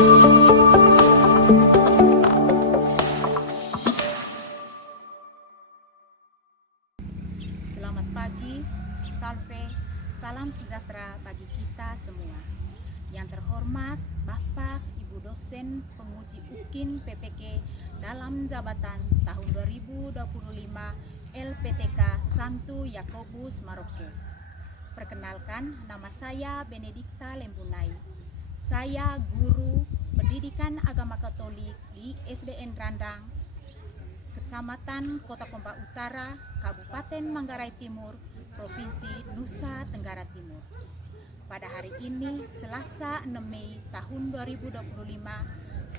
Selamat pagi, salve, salam sejahtera bagi kita semua. Yang terhormat Bapak Ibu dosen penguji UKIN PPK dalam jabatan tahun 2025 LPTK Santo Yakobus Maroke. Perkenalkan, nama saya Benedikta Lembunai. Saya guru pendidikan agama Katolik di SDN Randang, Kecamatan Kota Kompa Utara, Kabupaten Manggarai Timur, Provinsi Nusa Tenggara Timur. Pada hari ini, Selasa 6 Mei tahun 2025,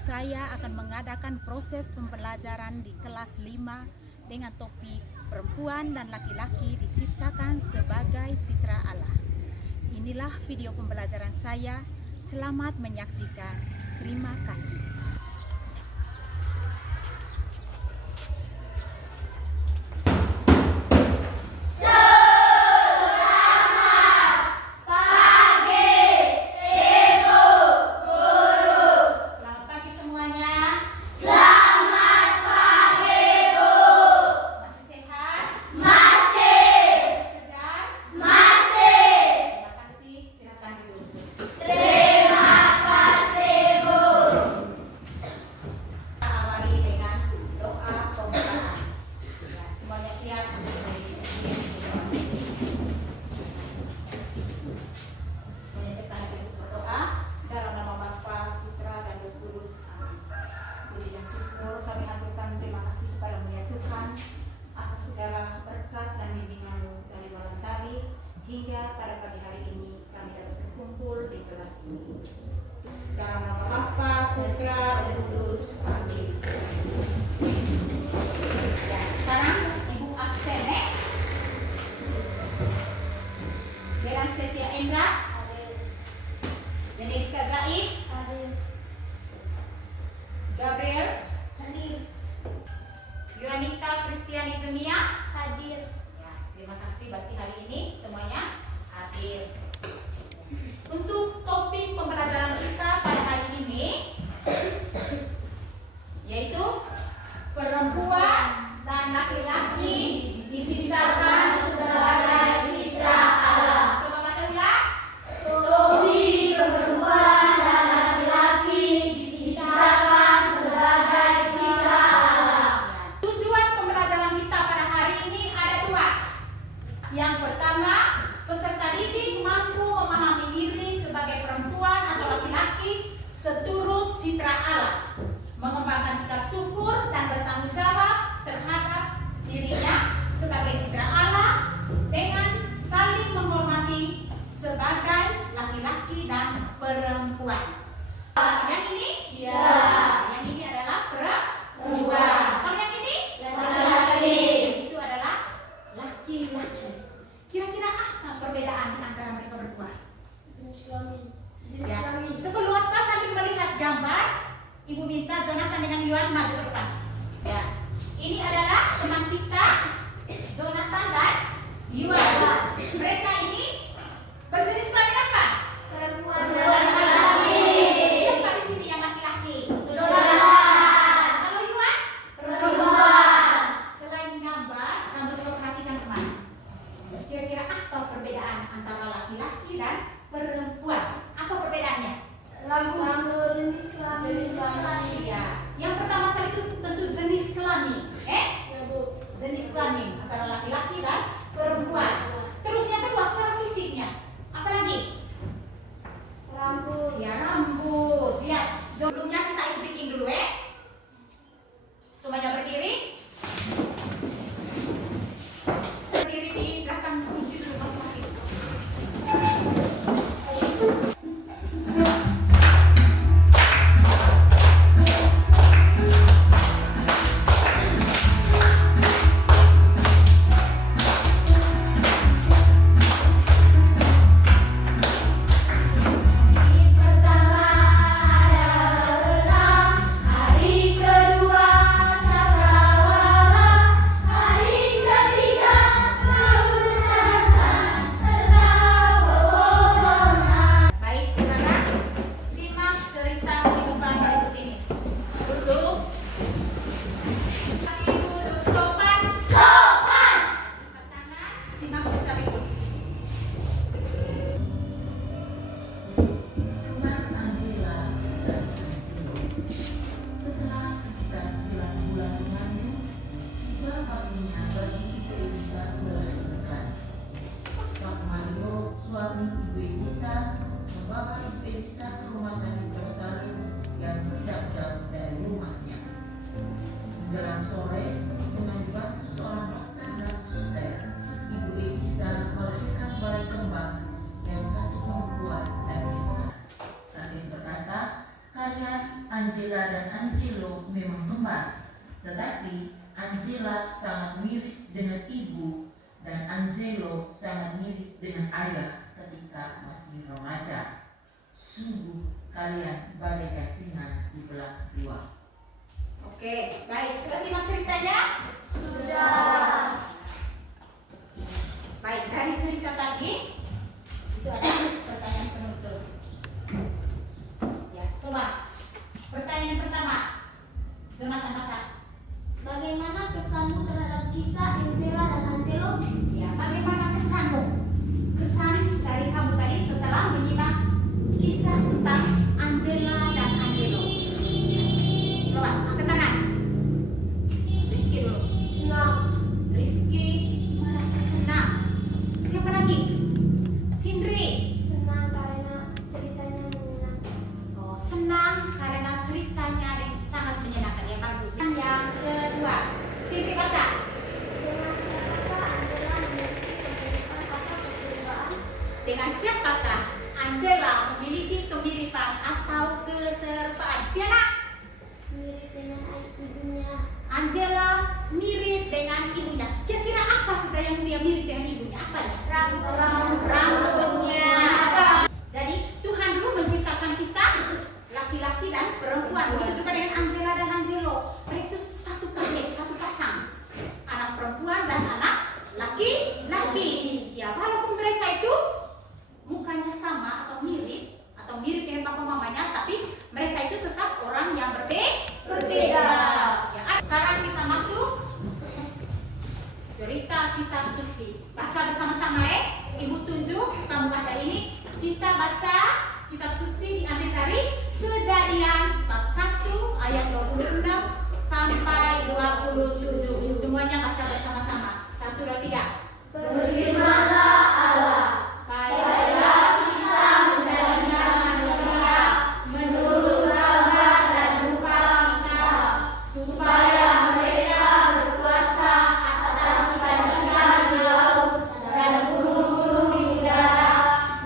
saya akan mengadakan proses pembelajaran di kelas 5 dengan topik perempuan dan laki-laki diciptakan sebagai citra Allah. Inilah video pembelajaran saya. Selamat menyaksikan. Terima kasih. Hingga pada pagi hari ini kami dapat berkumpul di kelas ini. Dalam nama Bapa, Putra, dan Kudus. Amin. Ya, sekarang Ibu absen, Belan Sesia Endra, Benedikta Zaid, Gabriel, Yuanita Kristiani Zemia, hadir. Terima kasih, berarti hari ini semuanya hadir. Untuk topik pembelajaran kita pada hari ini yaitu perempuan dan laki-laki diciptakan sebagai citra Allah. Coba baca ulang. Topik perempuan dan laki-laki diciptakan sebagai citra Allah. Tujuan pembelajaran kita pada hari ini ada dua. Yang pertama, peserta didik mampu memahami diri sebagai perempuan atau laki-laki seturut citra Allah, mengembangkan sikap syukur dan bertanggung jawab terhadap dirinya sebagai citra Allah dengan saling menghormati sebagai laki-laki dan perempuan. Yang ini? Ya. Yang ini adalah perempuan. Kalau yang ini? Laki-laki. Itu adalah laki-laki. Kira-kira apa perbedaan antara mereka berdua? Jenis kelamin. Ya. Sebelum apa sambil melihat gambar, Ibu minta Jonathan dengan Yuan maju ke depan. Ya. Ini adalah teman kita, Jonathan dan Yuan. Mereka ini berjenis kelamin apa? Perempuan. Siapa di sini yang laki-laki? Jonathan. Kalau Yuan? Perempuan. Selain gambar, kamu coba perhatikan teman. Kira-kira apa perbedaan antara laki-laki dan perempuan? Apa perbedaannya? Rambut. Jenis kelamin. Ya. Yang pertama sekali itu tentu jenis kelamin. Ya, Bu. Jenis kelamin antara laki-laki dan perempuan. Terus yang kedua secara fisiknya. Apa lagi? Rambut. Ya, rambut. Lihat. Sebelumnya kita speaking dulu Semuanya berdiri. Berdiri di belakang kursi dulu masing-masing. sore dengan dibantu seorang dokter dan suster, Ibu Elisa melahirkan bayi kembar yang satu perempuan dan yang satu. Kakek berkata, kalian Angela dan Angelo memang kembar, tetapi Angela sangat mirip dengan ibu dan Angelo sangat mirip dengan ayah ketika masih remaja. Sungguh kalian bagaikan pinang di belah dua. Oke, baik. Sudah simak ceritanya? Sudah. Baik, dari cerita tadi itu ada pertanyaan penutup. Ya, coba. Pertanyaan pertama. Jonathan baca. Bagaimana kesanmu terhadap kisah Angela dan Angelo? Ya, bagaimana kesanmu? Kesan dari kamu tadi setelah menyimak kisah tentang Angela dan Angelo. Coba, angkat tangan. Rizky dulu. Senang. Rizky merasa senang. Siapa lagi? Cindri. Senang karena ceritanya menyenangkan. Oh, senang karena ceritanya yang sangat menyenangkan. Ya, bagus. Yang kedua, Cindri baca. Dengan siapakah Angela memiliki kemiripan atau keserupan? Dengan siapakah Angela memiliki kemiripan atau keserupaan? Fiona. Mirip dengan ibunya. Angela mirip dengan ibunya. Kira-kira apa saja yang dia mirip dengan ibunya? Apa ya? Rambutnya. Jadi Tuhan dulu menciptakan kita laki-laki dan perempuan. Begitu juga dengan Angela dan Angelo. Mereka itu satu paket, satu pasang. Anak perempuan dan anak laki-laki. Ya, walaupun mereka itu mukanya sama atau mirip dengan papa mamanya, tapi mereka itu tetap orang yang berbeda. Ya, sekarang kita masuk cerita kitab suci. Baca bersama-sama Ibu tunjuk, kamu baca ini. Kita baca kitab suci diambil dari Kejadian bab 1 ayat 26 sampai 27. Semuanya baca bersama-sama. 1, 2, 3. Berfirmanlah Allah, Baiklah kita menjadikan manusia menurut gambar dan rupa kita, supaya mereka berkuasa atas ikan-ikan di laut dan burung-burung di udara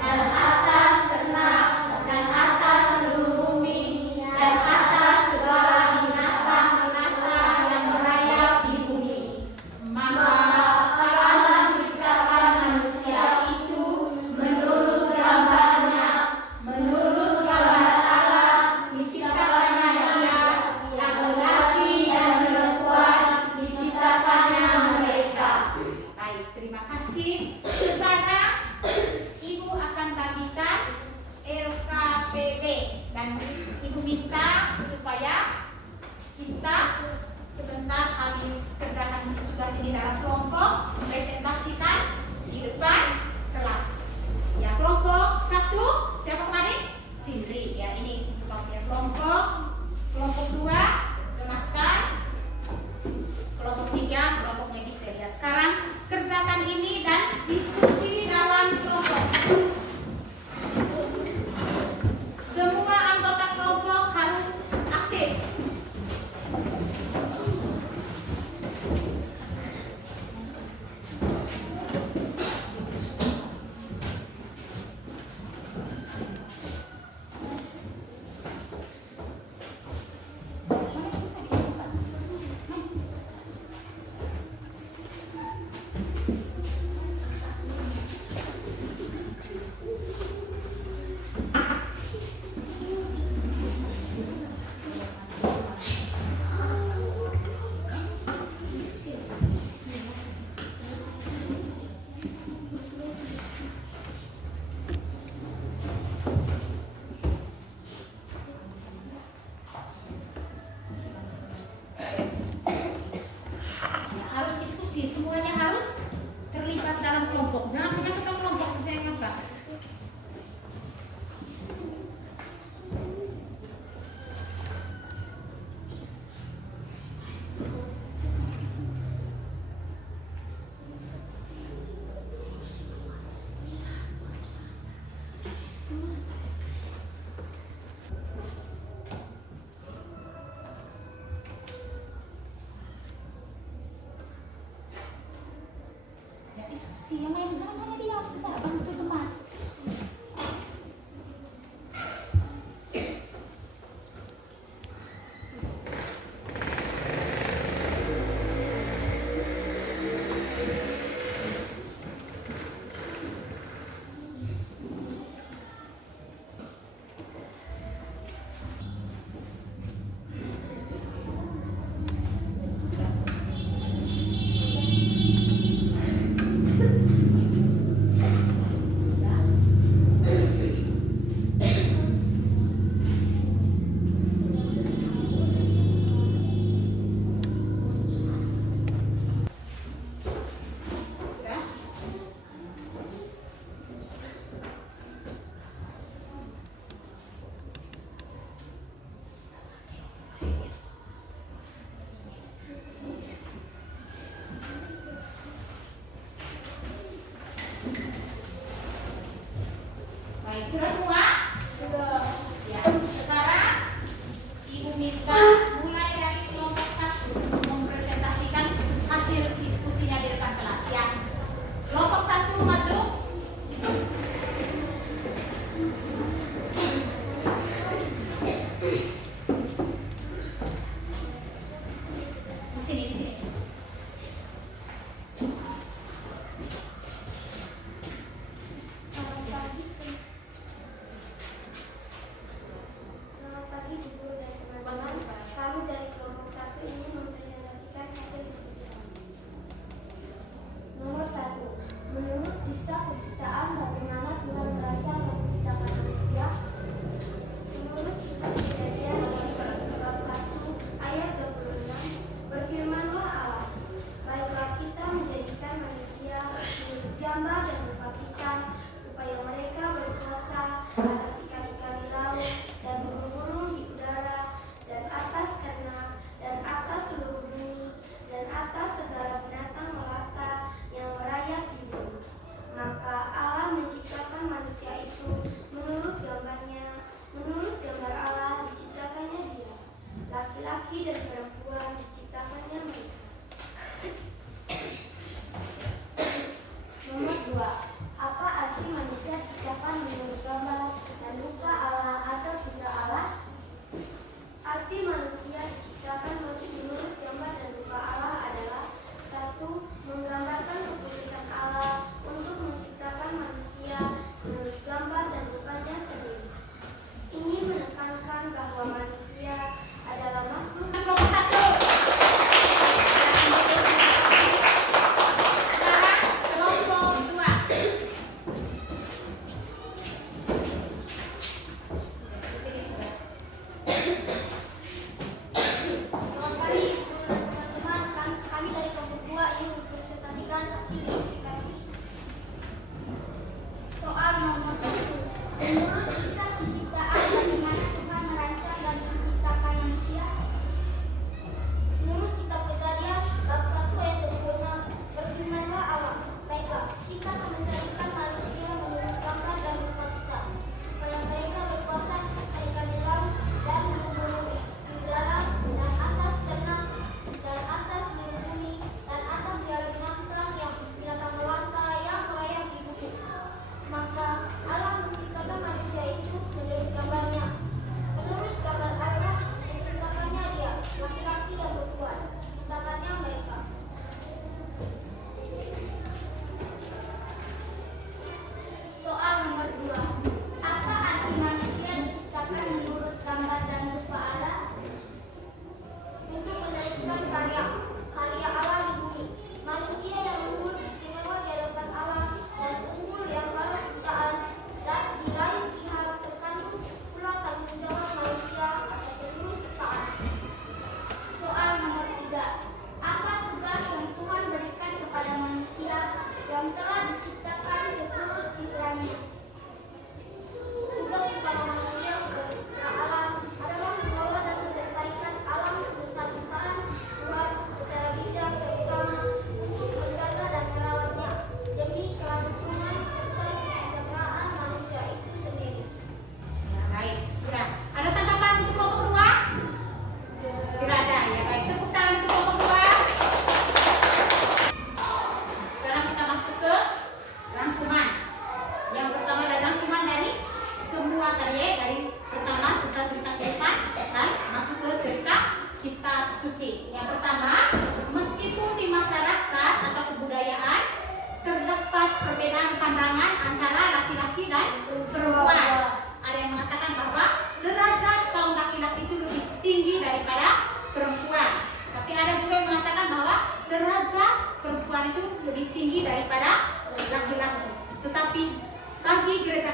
dan atas ternak dan atas seluruh bumi dan atas segala binatang-binatang yang merayap di bumi. Maka Allah menciptakan manusia itu menurut gambarnya, menurut gambar Allah diciptakannya dia, laki-laki dan perempuan diciptakannya mereka. Baik, terima kasih. Sekarang Ibu akan bagikan LKPD dan Ibu minta supaya kita sebentar habis kerjakan tugas ini dalam kelompok, presentasikan di depan kelas. Ya, kelompok 1, siapa kemarin? Cindri. Ya, ini tugasnya kelompok. Kelompok 2, Jonathan. Kelompok 3, kelompoknya Giselle. Ya, sekarang kerjakan ini dan diskusi dalam kelompok. Semua anggota kelompok harus aktif. diskusi yang lain, jangan hanya diam saja, bantu teman. Baik, sudah semua? Sudah. Ya, sekarang Ibu minta mulai dari kelompok 1 mempresentasikan hasil diskusinya di depan kelas ya. Kelompok 1 maju. Di sini, di sini. Selamat pagi.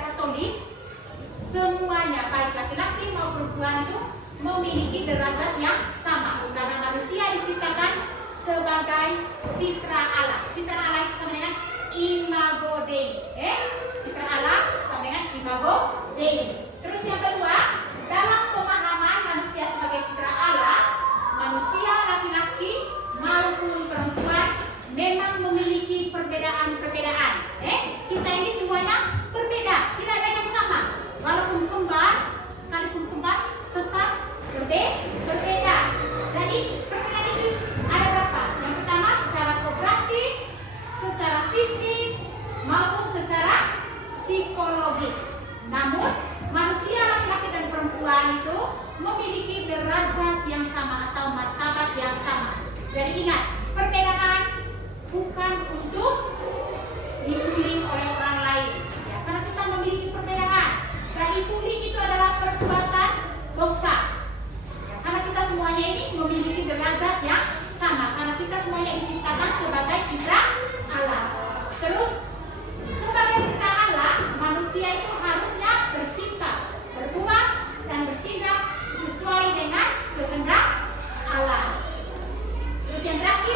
Katolik, semuanya baik laki-laki maupun perempuan itu memiliki derajat yang sama karena manusia diciptakan sebagai citra Allah. Citra Allah itu sama dengan imago Dei. Citra Allah sama dengan imago Dei. Terus yang kedua, dalam pemahaman manusia sebagai citra Allah, manusia laki-laki maupun perempuan memang memiliki perbedaan-perbedaan. Kita ini semuanya berbeda, tidak ada yang sama. Walaupun kembar, sekalipun kembar tetap berbeda. Jadi perbedaan ini ada berapa? Yang pertama secara geografis, secara fisik maupun secara psikologis. Namun manusia laki-laki dan perempuan itu memiliki derajat yang sama atau martabat yang sama. Jadi ingat, perbedaan bukan untuk dibully oleh orang lain, ya, karena kita memiliki perbedaan. Jadi bully itu adalah perbuatan dosa, ya, karena kita semuanya ini memiliki derajat yang sama, karena kita semuanya diciptakan sebagai citra Allah. Terus sebagai citra Allah, manusia itu harusnya bersikap, berbuat dan bertindak sesuai dengan kehendak Allah. Terus yang terakhir,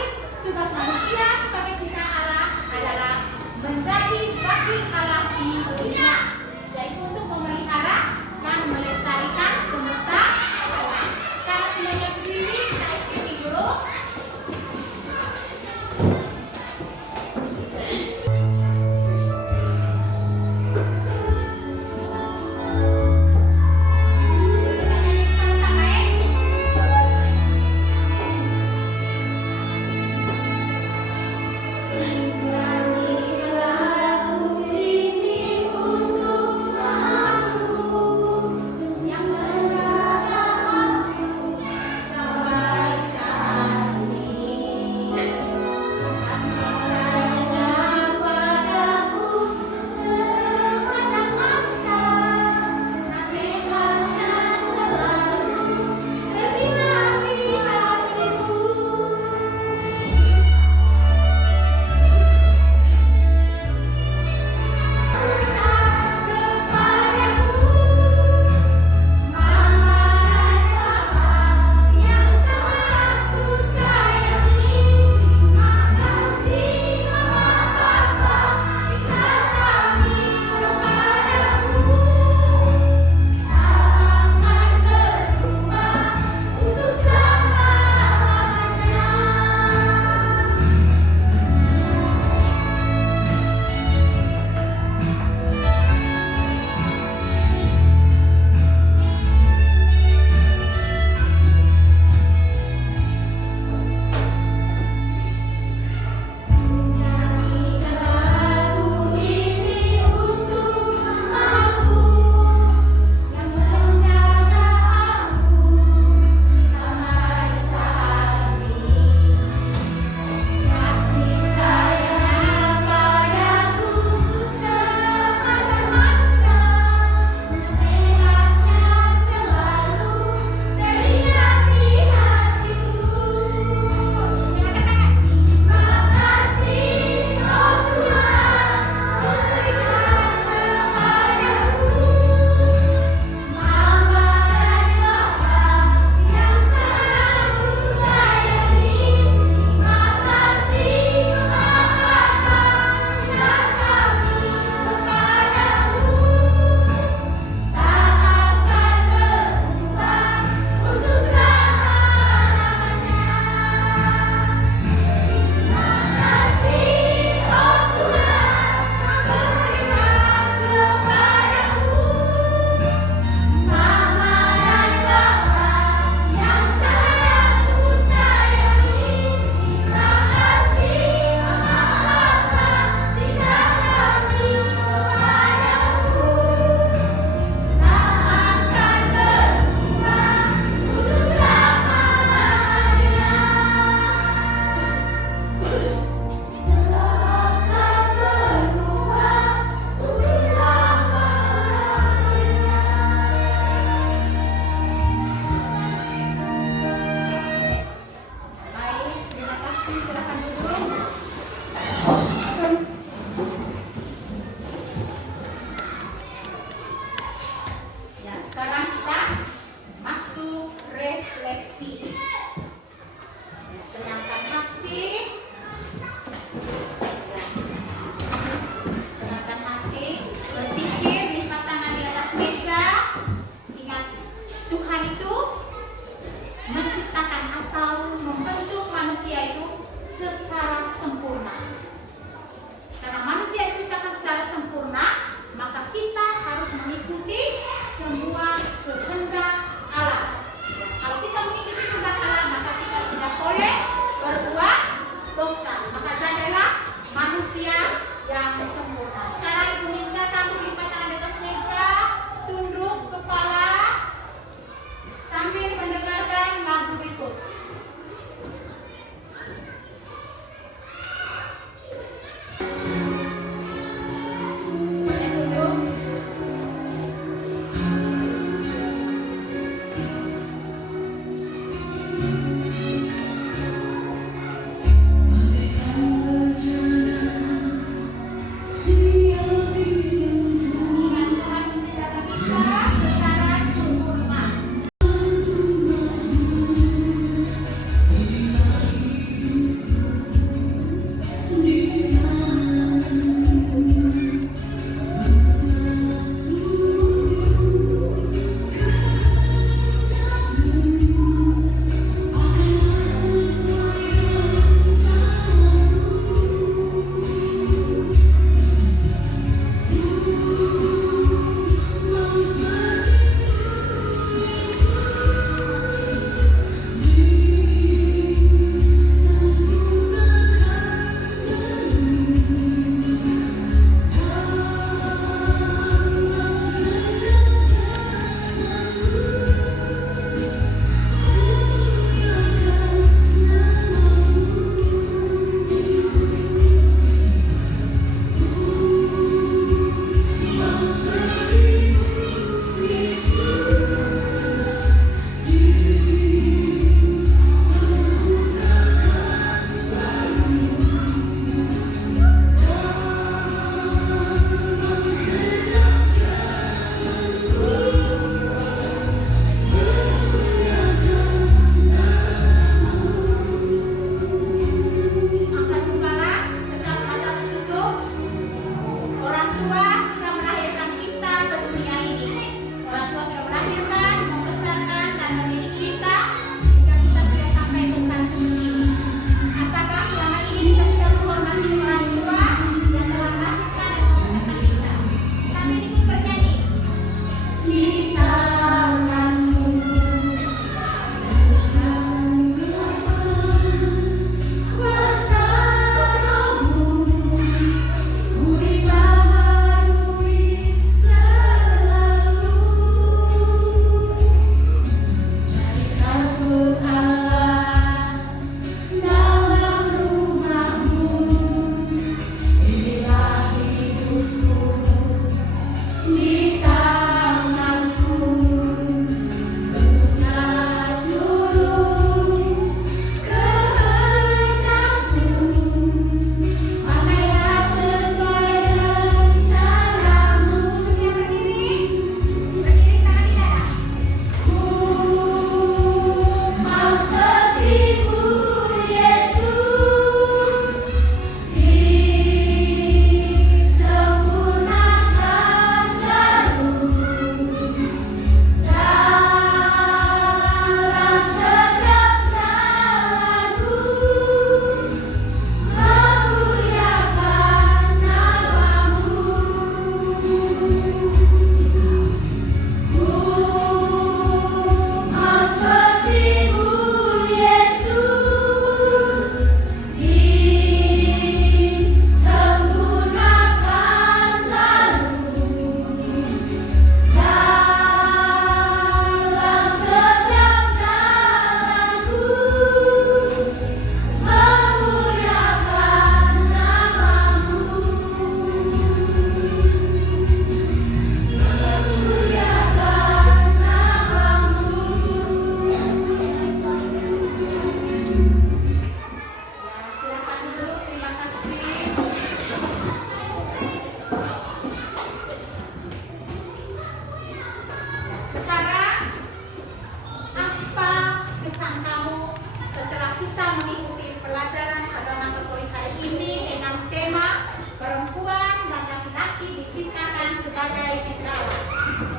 setelah kita mengikuti pelajaran agama Katolik hari ini dengan tema perempuan dan laki-laki diciptakan sebagai citra Allah.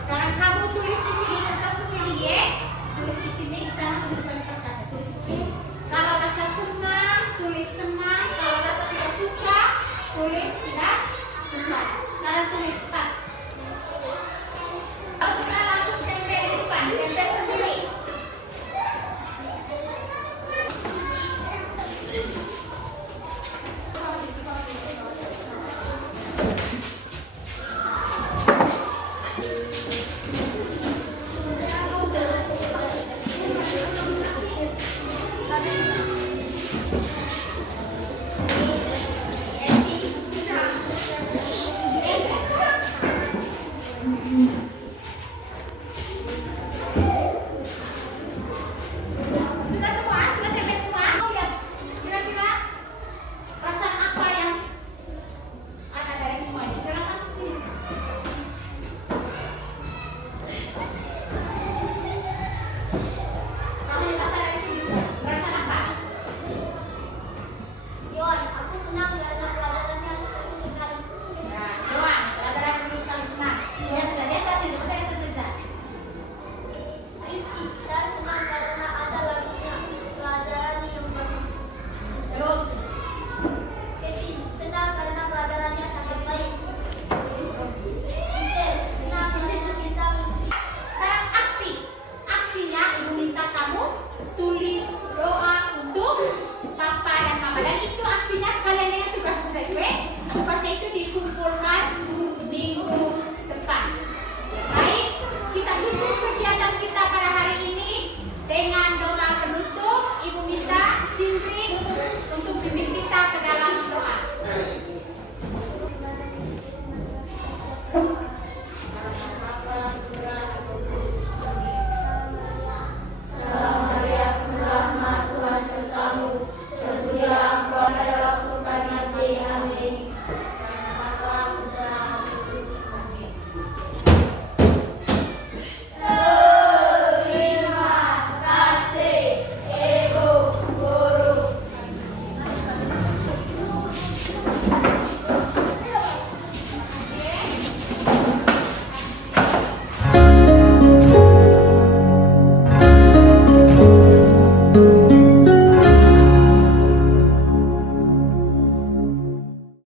Sekarang kamu tulis di sini kertas kecil ya. Tulis di sini, jangan tulis banyak kata. Tulis di sini. Kalau rasa senang, tulis senang. Kalau rasa tidak suka, tulis tidak suka. Sekarang tulis cepat. Kalau sudah langsung tempel di depan, tempel sendiri. Thank you.